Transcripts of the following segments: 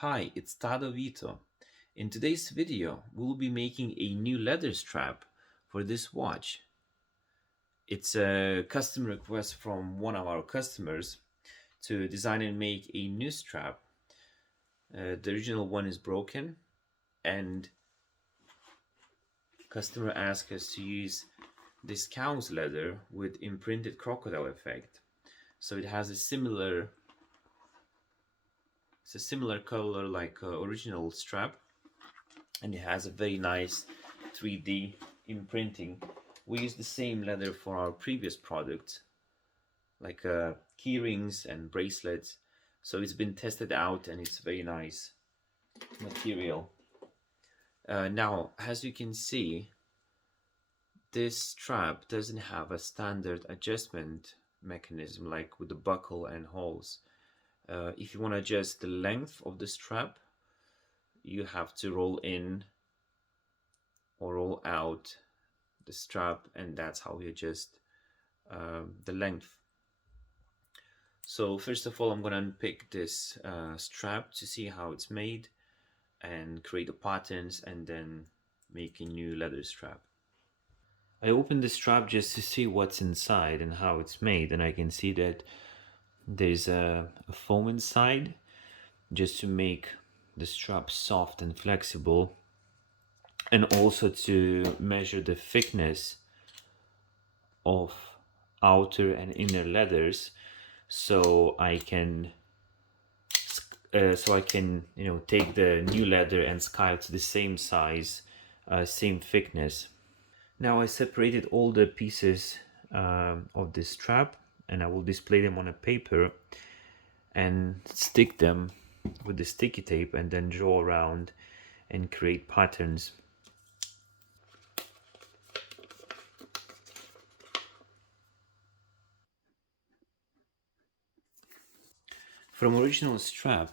Hi, it's Tado Vito. In today's video, we'll be making a new leather strap for this watch. It's a custom request from one of our customers to design and make a new strap. The original one is broken, and customer asked us to use this cow's leather with imprinted crocodile effect. So it has it's a similar color like original strap, and it has a very nice 3D imprinting. We use the same leather for our previous products, like key rings and bracelets. So it's been tested out and it's very nice material. Now, as you can see, this strap doesn't have a standard adjustment mechanism like with the buckle and holes. If you want to adjust the length of the strap, you have to roll in or roll out the strap, and that's how we adjust the length. So first of all, I'm gonna unpick this strap to see how it's made and create the patterns and then make a new leather strap. I opened the strap just to see what's inside and how it's made, and I can see that there's a foam inside just to make the strap soft and flexible, and also to measure the thickness of outer and inner leathers, so I can take the new leather and scale to the same size, same thickness. Now I separated all the pieces of this strap, and I will display them on a paper and stick them with the sticky tape and then draw around and create patterns. From original strap,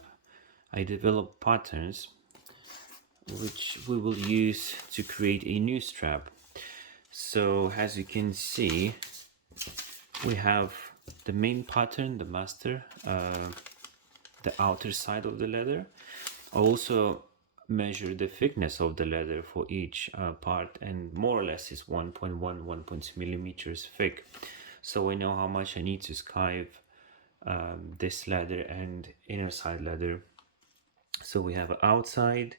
I developed patterns which we will use to create a new strap. So as you can see, we have the main pattern, the master, the outer side of the leather. I also measure the thickness of the leather for each part, and more or less is 1.1 1.2 millimeters thick. So I know how much I need to skive this leather and inner side leather. So we have outside,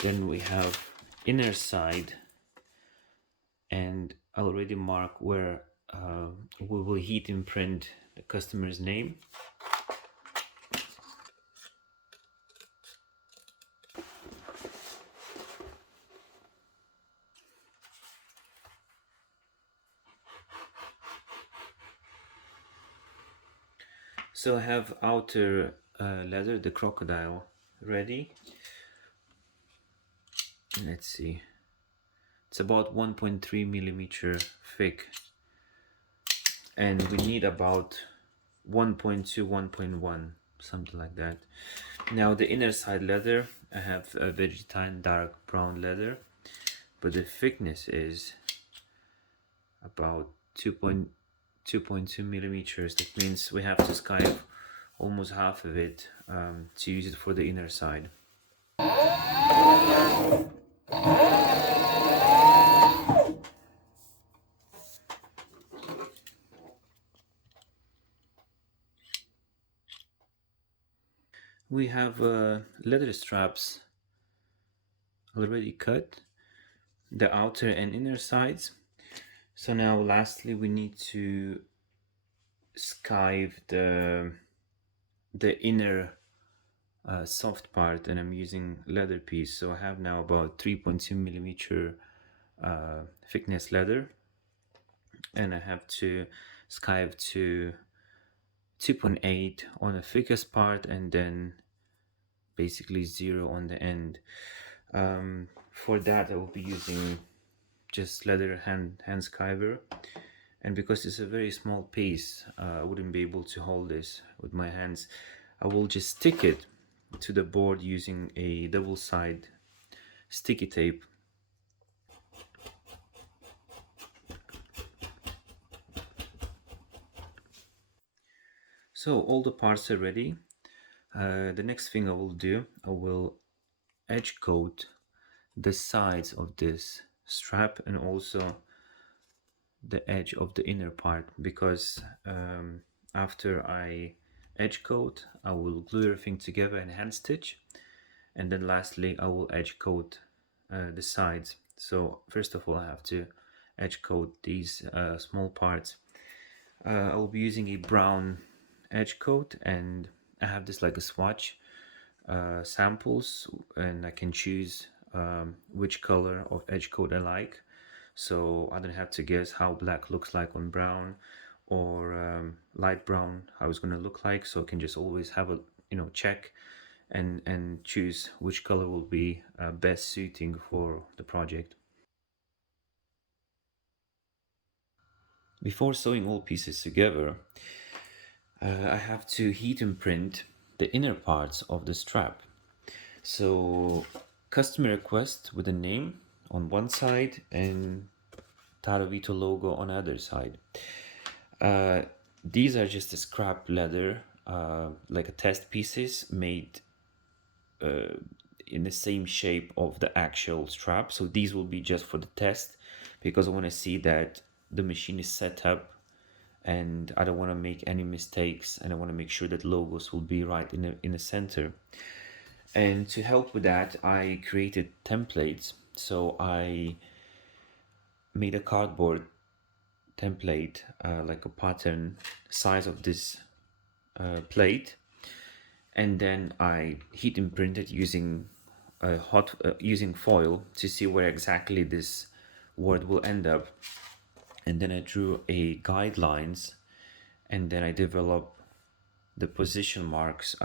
then we have inner side, and I already mark where we will heat imprint the customer's name. So I have outer leather, the crocodile, ready. Let's see, it's about 1.3 millimeter thick, and we need about 1.2 1.1, something like that. Now the inner side leather, I have a vegetarian dark brown leather, but the thickness is about 2.2 millimeters. That means we have to skive almost half of it to use it for the inner side. We have leather straps already cut, the outer and inner sides. So now lastly we need to skive the inner soft part, and I'm using leather piece. So I have now about 3.2 millimeter thickness leather, and I have to skive to 2.8 on the thickest part, and then basically 0 on the end. For that I will be using just leather hand skiver, and because it's a very small piece, I wouldn't be able to hold this with my hands. I will just stick it to the board using a double side sticky tape. So all the parts are ready. The next thing I will do, I will edge coat the sides of this strap and also the edge of the inner part, because after I edge coat I will glue everything together and hand stitch, and then lastly I will edge coat the sides. So first of all I have to edge coat these small parts. I will be using a brown edge coat, and I have this like a swatch samples, and I can choose which color of edge coat I like, so I don't have to guess how black looks like on brown, or light brown how it's going to look like. So I can just always have a check and choose which color will be best suiting for the project. Before sewing all pieces together, I have to heat and print the inner parts of the strap. So customer request with a name on one side and Tado Vito logo on the other side. These are just a scrap leather, like a test pieces made in the same shape of the actual strap. So these will be just for the test, because I want to see that the machine is set up and I don't want to make any mistakes, and I want to make sure that logos will be right in the center. And to help with that, I created templates. So I made a cardboard template, like a pattern size of this plate, and then I heat imprinted using using foil to see where exactly this word will end up. And then I drew a guidelines, and then I developed the position marks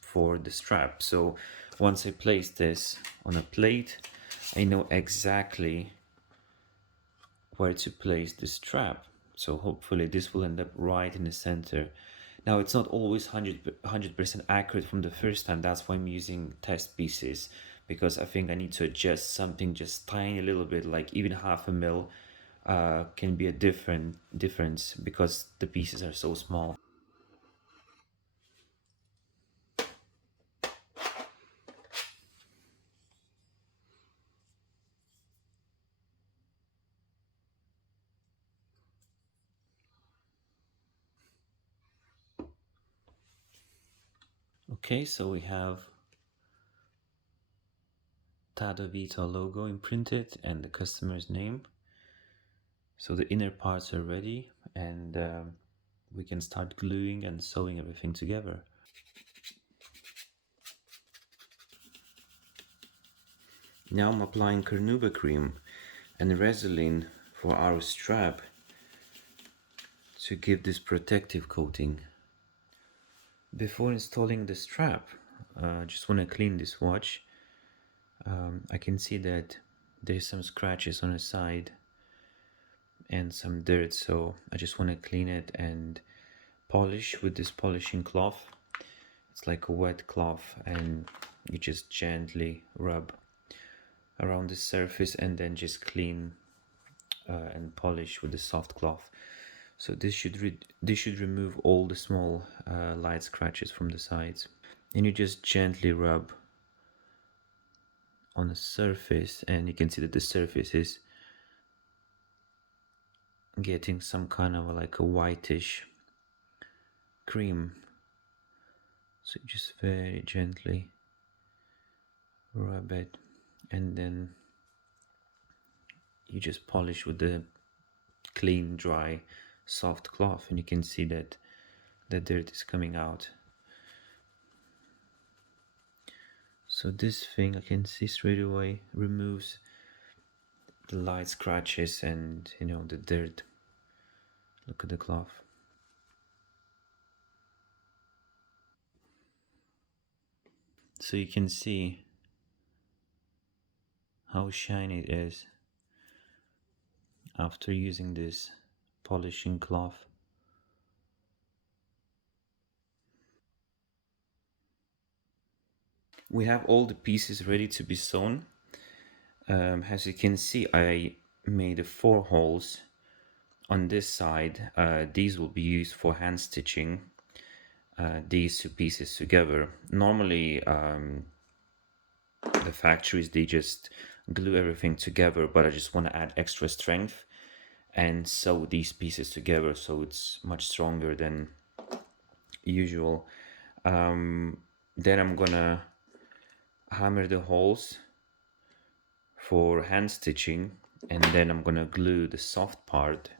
for the strap. So once I place this on a plate, I know exactly where to place the strap. So hopefully this will end up right in the center. Now it's not always 100% accurate from the first time. That's why I'm using test pieces, because I think I need to adjust something just tiny little bit, like even half a mil can be a difference because the pieces are so small. Okay, so we have Tado Vito logo imprinted and the customer's name. So the inner parts are ready, and we can start gluing and sewing everything together. Now I'm applying carnauba cream and resin for our strap to give this protective coating. Before installing the strap, I just want to clean this watch. I can see that there's some scratches on the side and some dirt, so I just want to clean it and polish with this polishing cloth. It's like a wet cloth, and you just gently rub around the surface and then just clean and polish with the soft cloth. So this should remove all the small light scratches from the sides, and you just gently rub on the surface, and you can see that the surface is getting some kind of like a whitish cream. So just very gently rub it, and then you just polish with the clean, dry, soft cloth, and you can see that the dirt is coming out. So this thing I can see straight away removes the light scratches and the dirt. Look at the cloth. So you can see how shiny it is after using this polishing cloth. We have all the pieces ready to be sewn. As you can see, I made 4 holes on this side. These will be used for hand stitching, these two pieces together. Normally, the factories, they just glue everything together, but I just want to add extra strength and sew these pieces together so it's much stronger than usual. Then I'm gonna hammer the holes for hand stitching, and then I'm gonna glue the soft part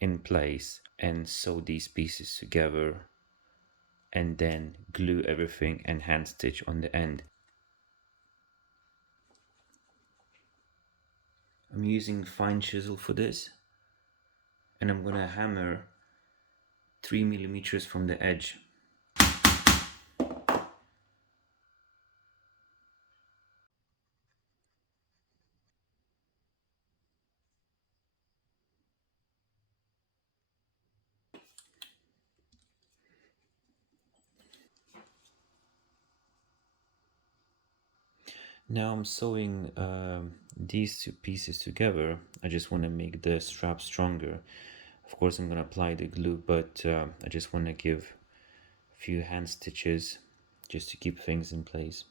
in place and sew these pieces together, and then glue everything and hand stitch on the end. I'm using fine chisel for this, and I'm gonna hammer 3 millimeters from the edge. Now I'm sewing these two pieces together. I just want to make the strap stronger. Of course, I'm going to apply the glue, but I just want to give a few hand stitches just to keep things in place.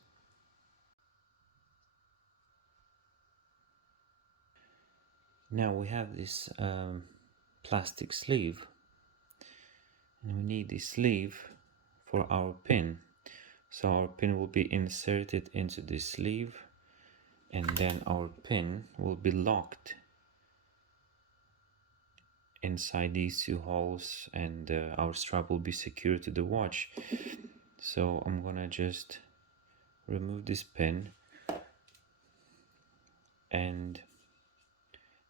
Now we have this plastic sleeve, and we need this sleeve for our pin. So our pin will be inserted into this sleeve, and then our pin will be locked inside these two holes, and our strap will be secured to the watch. So I'm gonna just remove this pin and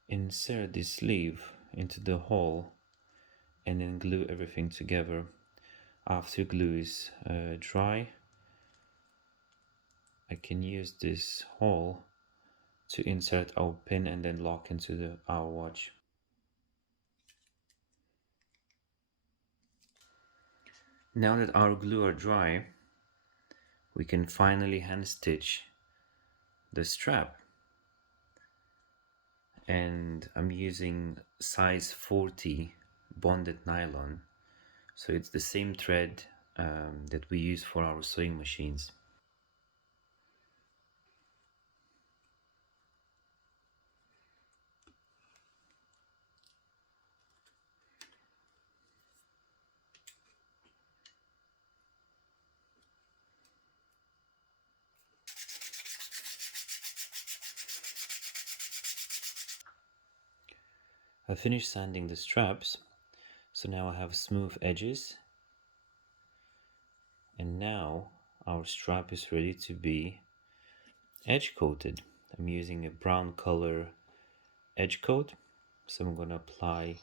insert this sleeve into the hole, and then glue everything together. After glue is dry, I can use this hole to insert our pin and then lock into our watch. Now that our glue are dry, we can finally hand stitch the strap, and I'm using size 40 bonded nylon, so it's the same thread that we use for our sewing machines. I finished sanding the straps, so now I have smooth edges, and now our strap is ready to be edge coated. I'm using a brown color edge coat, so I'm gonna apply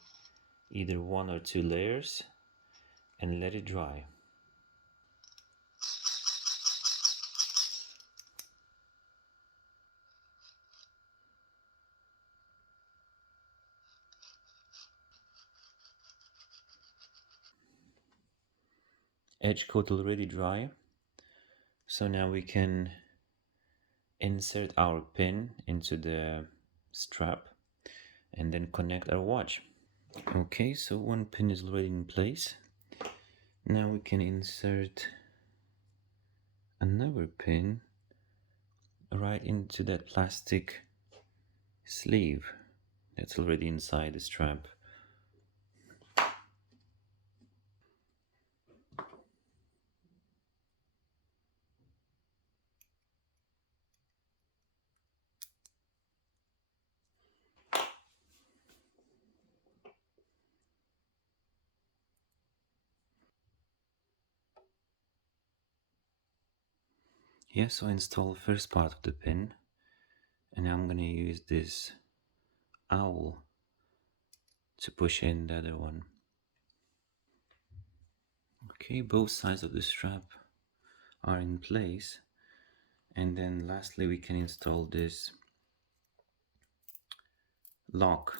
either 1 or 2 layers and let it dry. Edge coat already dry, so now we can insert our pin into the strap and then connect our watch. Okay, so one pin is already in place. Now we can insert another pin right into that plastic sleeve that's already inside the strap. Yeah, so I install the first part of the pin, and now I'm gonna use this owl to push in the other one. Okay, both sides of the strap are in place, and then lastly we can install this lock.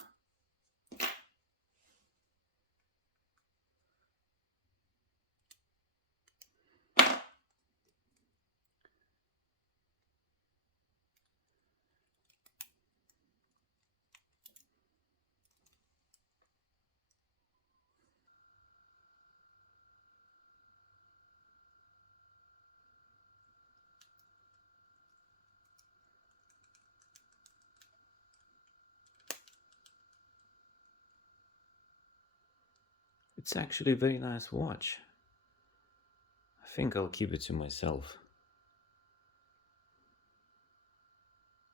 It's actually a very nice watch. I think I'll keep it to myself.